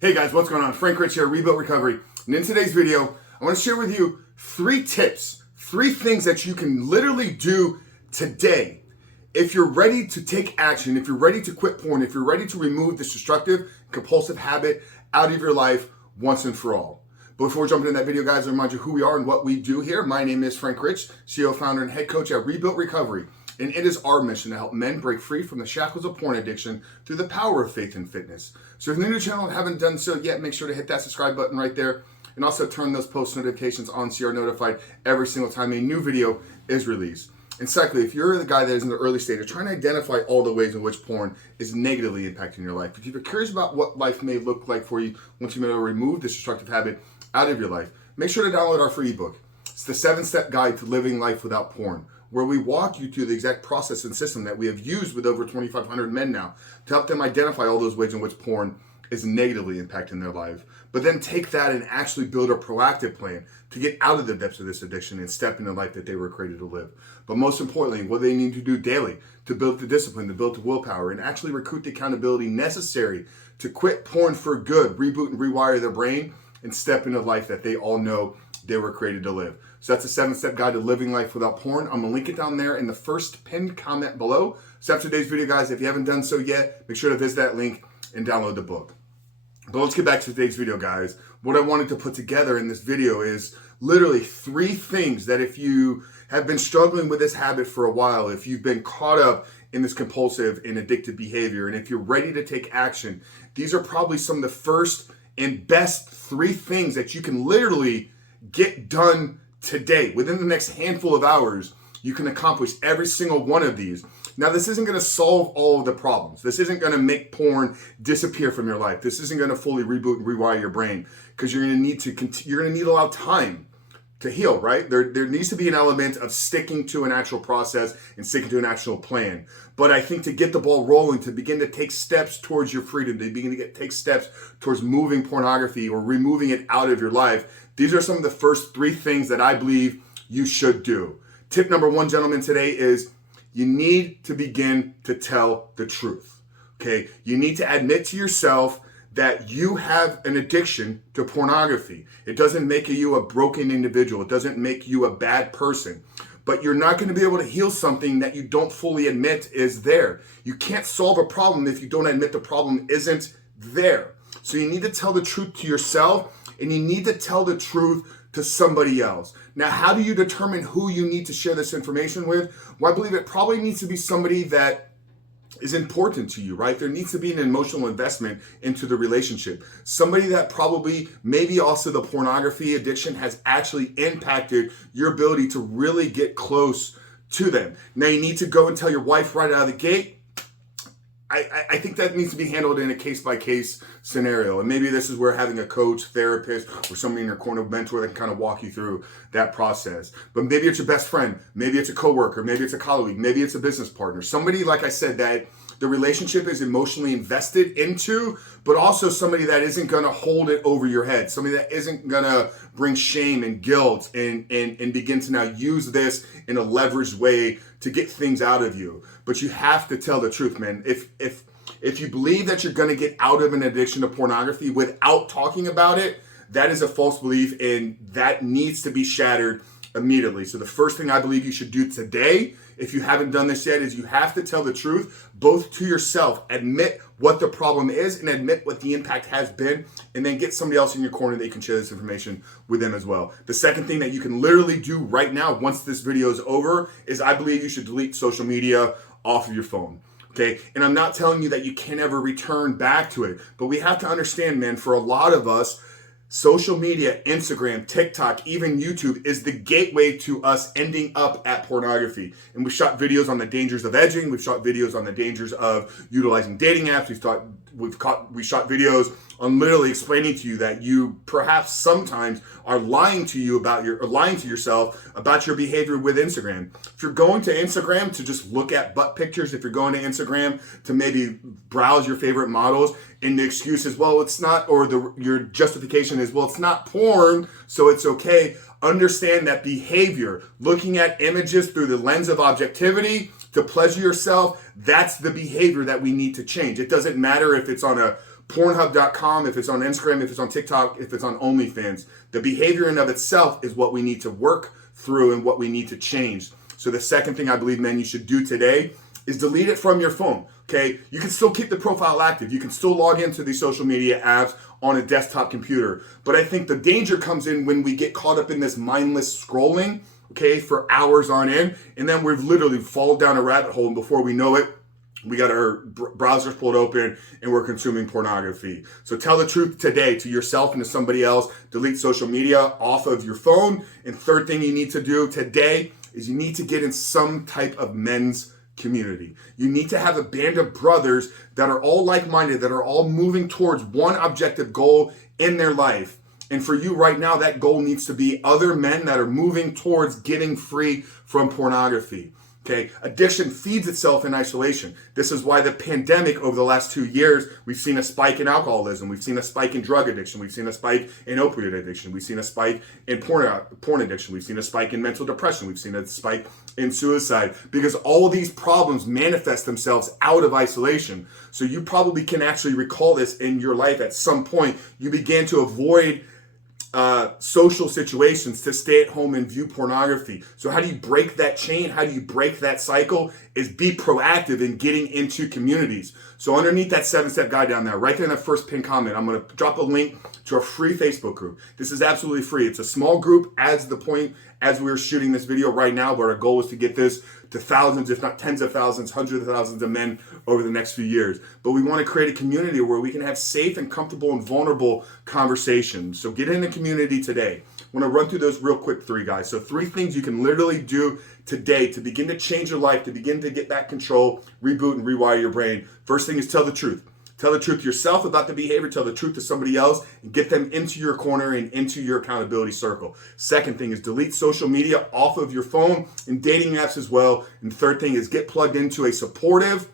Hey guys, what's going on? Frank Rich here, Rebuilt Recovery. And in today's video, I want to share with you 3 tips, 3 things that you can literally do today. If you're ready to take action, if you're ready to quit porn, if you're ready to remove this destructive, compulsive habit out of your life once and for all. But before jumping into that video, guys, I remind you who we are and what we do here. My name is Frank Rich, CEO, founder, and head coach at Rebuilt Recovery. And it is our mission to help men break free from the shackles of porn addiction through the power of faith and fitness. So if you're new to the channel and haven't done so yet, make sure to hit that subscribe button right there. And also turn those post notifications on so you're notified every single time a new video is released. And secondly, if you're the guy that is in the early stage of trying to identify all the ways in which porn is negatively impacting your life, if you're curious about what life may look like for you once you've been able to remove this destructive habit out of your life, make sure to download our free ebook. It's the 7-step guide to living life without porn, where we walk you through the exact process and system that we have used with over 2,500 men now to help them identify all those ways in which porn is negatively impacting their life. But then take that and actually build a proactive plan to get out of the depths of this addiction and step into the life that they were created to live. But most importantly, what they need to do daily to build the discipline, to build the willpower, and actually recruit the accountability necessary to quit porn for good, reboot and rewire their brain, and step into the life that they all know they were created to live. So that's a 7-step guide to living life without porn. I'm gonna link it down there in the first pinned comment below. So after today's video, guys, if you haven't done so yet, make sure to visit that link and download the book. But let's get back to today's video, guys. What I wanted to put together in this video is literally 3 things that if you have been struggling with this habit for a while, if you've been caught up in this compulsive and addictive behavior, and if you're ready to take action, these are probably some of the first and best 3 things that you can literally get done today. Within the next handful of hours, you can accomplish every single one of these. Now, this isn't going to solve all of the problems. This isn't going to make porn disappear from your life. This isn't going to fully reboot and rewire your brain, because you're going to need a lot of time to heal, right? There needs to be an element of sticking to an actual process and sticking to an actual plan. But I think to get the ball rolling, to begin to take steps towards your freedom, to begin to take steps towards moving pornography or removing it out of your life, these are some of the first 3 things that I believe you should do. Tip number 1, gentlemen, today is you need to begin to tell the truth, okay? You need to admit to yourself that you have an addiction to pornography. It doesn't make you a broken individual. It doesn't make you a bad person. But you're not going to be able to heal something that you don't fully admit is there. You can't solve a problem if you don't admit the problem isn't there. So you need to tell the truth to yourself, and you need to tell the truth to somebody else. Now, how do you determine who you need to share this information with? Well, I believe it probably needs to be somebody that is important to you, right? There needs to be an emotional investment into the relationship. Somebody that probably, maybe also the pornography addiction has actually impacted your ability to really get close to them. Now, you need to go and tell your wife right out of the gate. I think that needs to be handled in a case-by-case scenario. And maybe this is where having a coach, therapist, or somebody in your corner, mentor that can kind of walk you through that process. But maybe it's your best friend. Maybe it's a coworker. Maybe it's a colleague. Maybe it's a business partner. Somebody, like I said, that the relationship is emotionally invested into, but also somebody that isn't going to hold it over your head. Somebody that isn't going to bring shame and guilt and begin to now use this in a leveraged way to get things out of you. But you have to tell the truth, man. If you believe that you're going to get out of an addiction to pornography without talking about it, that is a false belief, and that needs to be shattered immediately. So the first thing I believe you should do today, if you haven't done this yet, is you have to tell the truth, both to yourself, admit what the problem is and admit what the impact has been, and then get somebody else in your corner that you can share this information with them as well. The second thing that you can literally do right now, once this video is over, is I believe you should delete social media off of your phone. Okay, and I'm not telling you that you can never return back to it, but we have to understand, man, for a lot of us, social media, Instagram, TikTok, even YouTube is the gateway to us ending up at pornography. And we shot videos on the dangers of edging. We've shot videos on the dangers of utilizing dating apps. We shot videos on literally explaining to you that you perhaps sometimes are lying to yourself about your behavior with Instagram. If you're going to Instagram to just look at butt pictures, if you're going to Instagram to maybe browse your favorite models, and the excuse is, well, it's not, or your justification is, well, it's not porn, so it's okay. Understand that behavior, looking at images through the lens of objectivity to pleasure yourself, that's the behavior that we need to change. It doesn't matter if it's on a Pornhub.com, if it's on Instagram, if it's on TikTok, if it's on OnlyFans. The behavior in of itself is what we need to work through and what we need to change. So the second thing I believe, men, you should do today is delete it from your phone, okay? You can still keep the profile active. You can still log into these social media apps on a desktop computer. But I think the danger comes in when we get caught up in this mindless scrolling, okay, for hours on end, and then we've literally fallen down a rabbit hole, and before we know it, we got our browsers pulled open and we're consuming pornography. So tell the truth today to yourself and to somebody else. Delete social media off of your phone. And third thing you need to do today is you need to get in some type of men's community. You need to have a band of brothers that are all like-minded, that are all moving towards one objective goal in their life. And for you right now, that goal needs to be other men that are moving towards getting free from pornography. Okay, addiction feeds itself in isolation. This is why the pandemic over the last 2 years, we've seen a spike in alcoholism. We've seen a spike in drug addiction. We've seen a spike in opioid addiction. We've seen a spike in porn addiction. We've seen a spike in mental depression. We've seen a spike in suicide, because all of these problems manifest themselves out of isolation. So you probably can actually recall this in your life at some point. You began to avoid social situations to stay at home and view pornography. So how do you break that chain? How do you break that cycle? Is be proactive in getting into communities. So underneath that 7-step guide down there, right there in that first pinned comment, I'm going to drop a link to a free Facebook group. This is absolutely free. It's a small group as we're shooting this video right now, but our goal is to get this to thousands, if not tens of thousands, hundreds of thousands of men over the next few years. But we want to create a community where we can have safe and comfortable and vulnerable conversations. So get in the community today. I want to run through those real quick, 3 guys. So 3 things you can literally do today to begin to change your life, to begin to get back control, reboot and rewire your brain. First thing is tell the truth. Tell the truth to yourself about the behavior, tell the truth to somebody else, and get them into your corner and into your accountability circle. Second thing is delete social media off of your phone and dating apps as well. And third thing is get plugged into a supportive,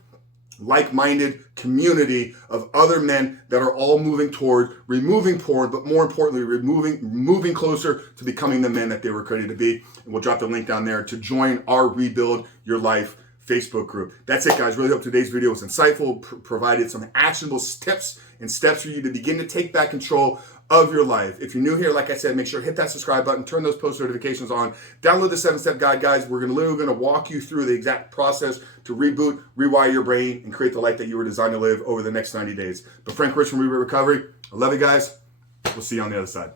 like-minded community of other men that are all moving toward removing porn, but more importantly, moving closer to becoming the men that they were created to be. And we'll drop the link down there to join our Rebuild Your Life Facebook group. That's it, guys. Really hope today's video was insightful, provided some actionable tips and steps for you to begin to take back control of your life. If you're new here, like I said, make sure to hit that subscribe button, turn those post notifications on, download the 7-step guide, guys. We're literally going to walk you through the exact process to reboot, rewire your brain, and create the life that you were designed to live over the next 90 days. But Frank Rich from Reboot Recovery, I love you guys. We'll see you on the other side.